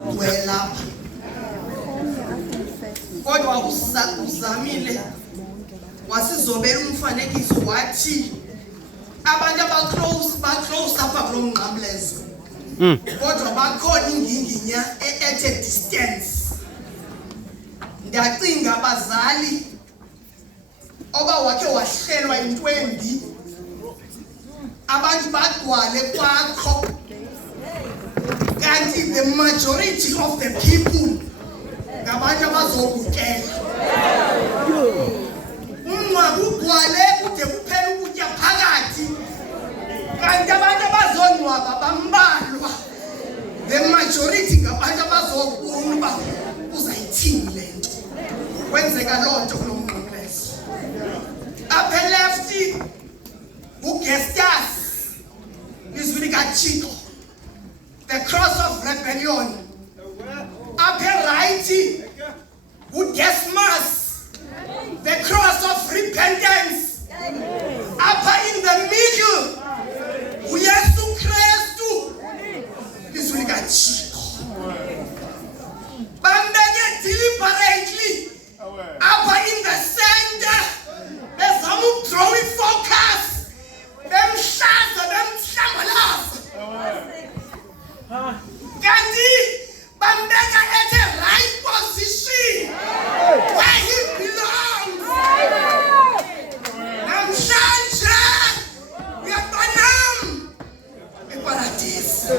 wela kodwa uzamile wasizobela umfanekiso wathi abantu abaclose apha kulo mnqamlezo kodwa bakhona inginginya at a distance. Ndacinga abazali oba wakhe wahlelwa into embi abantu bagwale kwakho kanti the majority of the people ngabantu abazokutela umncwabo ugwale kude kuphela ukutya phakathi kanti abantu abazonwaba bambalwa the majority ngabantu abazokubona uba uzayithini le nto kwenzeka loo nto kulo mnqamlezo. Apha left uGestas izwi likaThixo, the cross of rebellion. Upper right, Udesmas, the cross of repentance. Upper in the middle, Yesu Christu, izwi likaThixo. Bambeke deliberately. Upper in the center, there's some drawing focus. Them shots, them shambalaz. Gandhi, Bambeka at a right position where he belongs. Namshanja, Yapanam, EPAREDESI.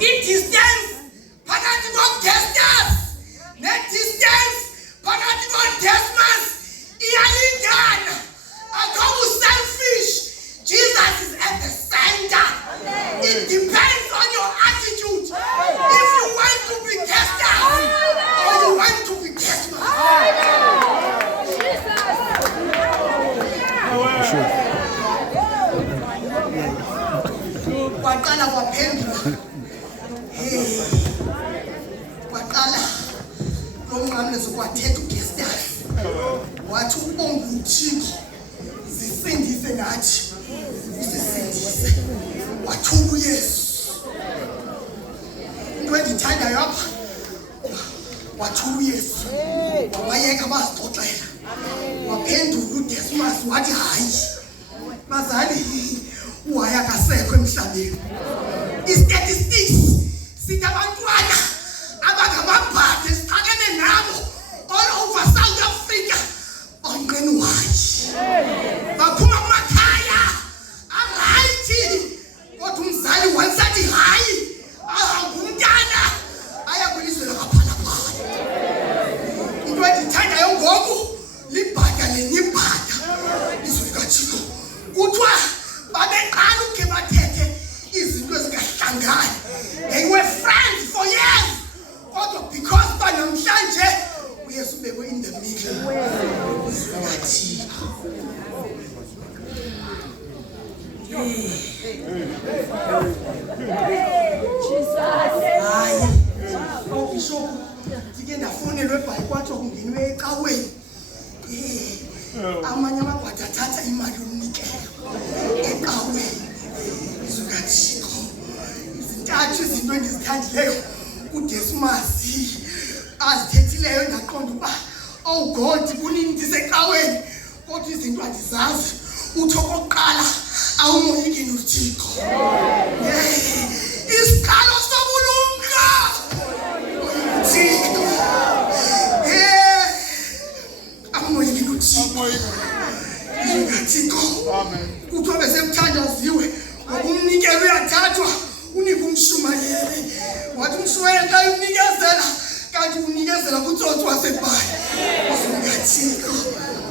It distance, Pagatimo Gestas. Net distance, Pagatimo Desmas, Ialingana. I go selfish. Jesus is at the center. It depends on your attitude. If you want to be cast out or you want to be cast out. Waqala waphendula. Waqala lo mnqamlezo kwathetha uGestas. Wathi ubonga uThixo. Sisindise nathi. Usisindise. Wathula uYesu. Into endithandayo apha. Wathula uYesu. Wayeka bazixoxela. Waphendula uDesmas wathi hayi. Bazali uhayi akasekho emhlabeni. Statistics sithi abantwana abangamabhadi esixakene nabo all over South Africa onqena uhayi. Baphuma kumakhaya arayithi kodwa umzali wansathi hayi ngumntana aya kwilizwe lakaphalaphala. Into endithandayo ngoku libhada lenye ibhada izwi likaThixo kuthiwa babeqala ukhe bathethe izinto ezingahlangani. They were friends for years kodwa because banamhlanje uYesu ubekwe in the middle. Izwi likaThixo. Hayi obishop ndike ndafonelwe ebhayi kwathi kungenwe ecaweni. Amanye amabhadi athatha imali yomnikelo ecaweni. Izwi likaThixo. Izintathu izinto endizithandileyo uDesmas azithethileyo ndaqonda uba oh God kunini ndisecaweni kodwa izinto andizazi. Uthi okokuqala awumoyiki noThixo. Isiqalo sobulumka uThixo. Awumoyiki noThixo. Izwi amen. Kuthiwa besemthandaziwe ngokumnikela uyathathwa unika umshumayeli. Wathi umshumayeli xa umnikezela kanti unikezela kutsotsi wasebhayi. Izwi likaThixo.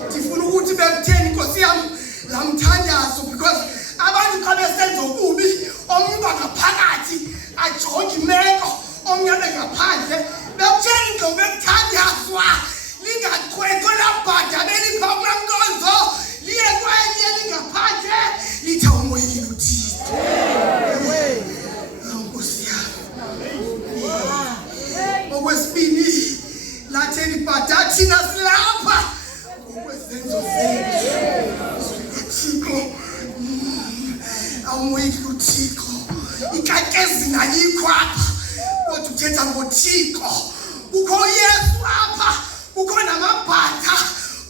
Ndifuna ukuthi bekutheni Nkosi yami la mthandazo because abantu xa besenza okubi omnye uba ngaphakathi ajonge imeko omnye abe ngaphandle bekutheni nto bekuthandazwa lingaqhwekho labhada belipha kula nkonzo liye kwenye lingaphandle lithi awumoyiki noThixo. Nkosi yami. Okwesibini latheni ibhada thina silapha ngokwezenzo zethu. Thixo awumoyiki noThixo. Ikakezi nalikho uthetha ngoThixo kukho Yesu apha kukho namabhatha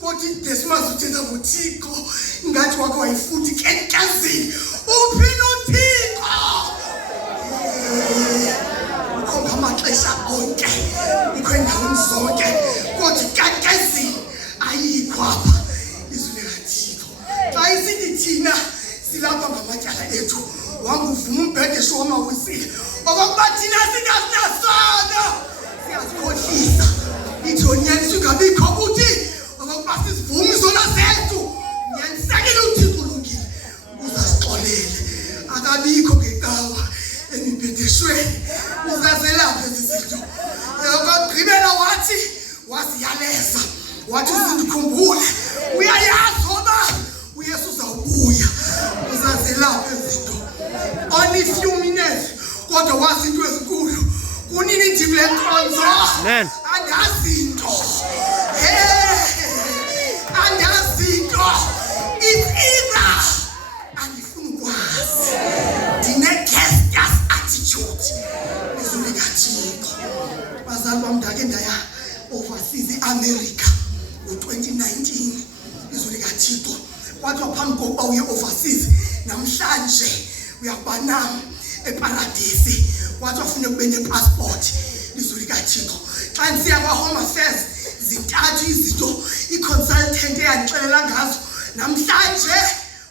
kodwa Desmas uthetha ngoThixo ingathi wakho wayifuthi kenkezini uphi noThixo ukhomba amaxesha onke ukho endaweni zonke kodwa kenkezini ayikho apha izwi likaThixo xa isithi thina silapha ngamatyala ethu wanguvuma umbhede shoma wisile okokuba thina sinasinasono siyazikhohlisa ithonyani singabikho kuthi okokuba sizivuma izono zethu ngiyanisakela uThixo ulungile uzasixolele akabikho ngeqhawa emibhedeshweni uzazelapha izinto yakugqibela wathi wasiyaleza wathi uzikhumbule uyayazi ngoba uYesu uzawubuya uzazelapha izinto only few minutes kodwa wazi into ezinkulu kunini indimi lenkonzo andazinto andazinto it's either andifuna ukwazi ndine-gestures attitude izwi likaThixo bazali bam ndake ndaya overseas eAmerica ngo-2019 izwi likaThixo kwathiwa phambi kokuba uye overseas namhlanje uyakubanama eParadesi kwathiwa funeka ube nepassport izwi likaThixo xa ndisiya kwa-Home Affairs zintathu izinto i-consultant eyandixelela ngazo namhlanje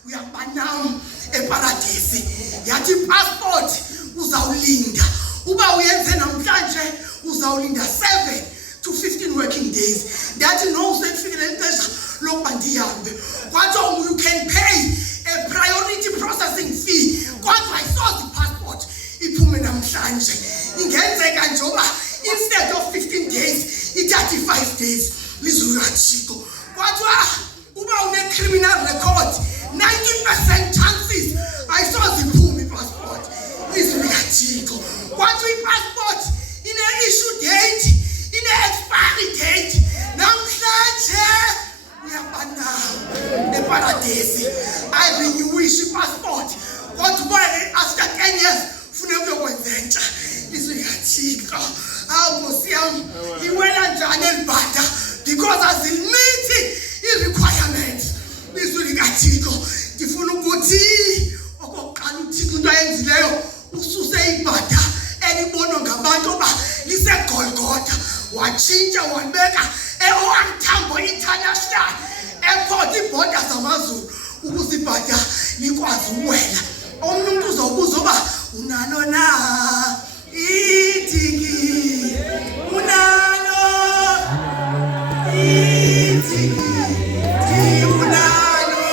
uyakubanama eParadesi yathi passport uzawulinda uba uyenze namhlanje uzawulinda 7 to 15 working days ndathi no usekufikele ixesha lokuba ndihambe kwathiwa you can pay a priority processing fee kodwa ayisoze passport iphume namhlanje ingenzeka njengoba instead of 15 days i-35 days lizwi likaThixo kwathiwa uba une-criminal record 90% chances ayisoze iphume i-passport lizwi likaThixo kwathiwa i-passport ine-issue date ine-expiry date namhlanje uyabanama eParadesi ayirenewisha i-passport kodwa after 10 years funeka uyokwenza entsha izwi likaThixo awu Nkosi yami iwela njani elibhada because azilimithi i-requirements izwi likaThixo ndifuna ukuthi okokuqala uThixo into ayenzileyo ususe ibhada elibonwa ngabantu oba liseGolgotha watshintsha walibeka e-OR Tambo International Airport iibhoda zamazulu ukuze ibhada likwazi uwela omnye umuntu uzawubuza uba unalo na itiki unalo itiki unalo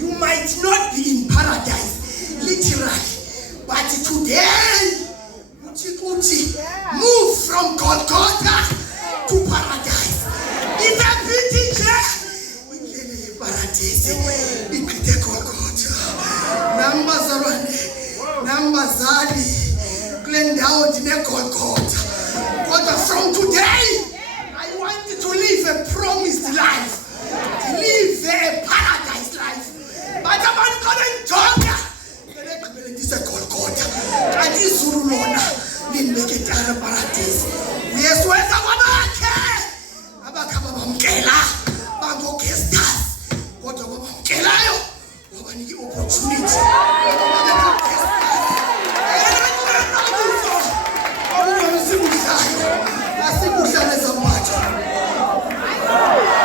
You might not be in paradise, literally, but today, move from Golgotha to paradise. It's a beauty check. Paradise, it's Golgotha. Nambazali, Glendown, Golgotha. But from today, I want you to live a promised life. Live a paradise life. But I'm not going to talk. This is Golgotha. That is Surulona. Limbeketara paradise. We are sweating. Abakaba bamkela. Bangoke akunike opportunity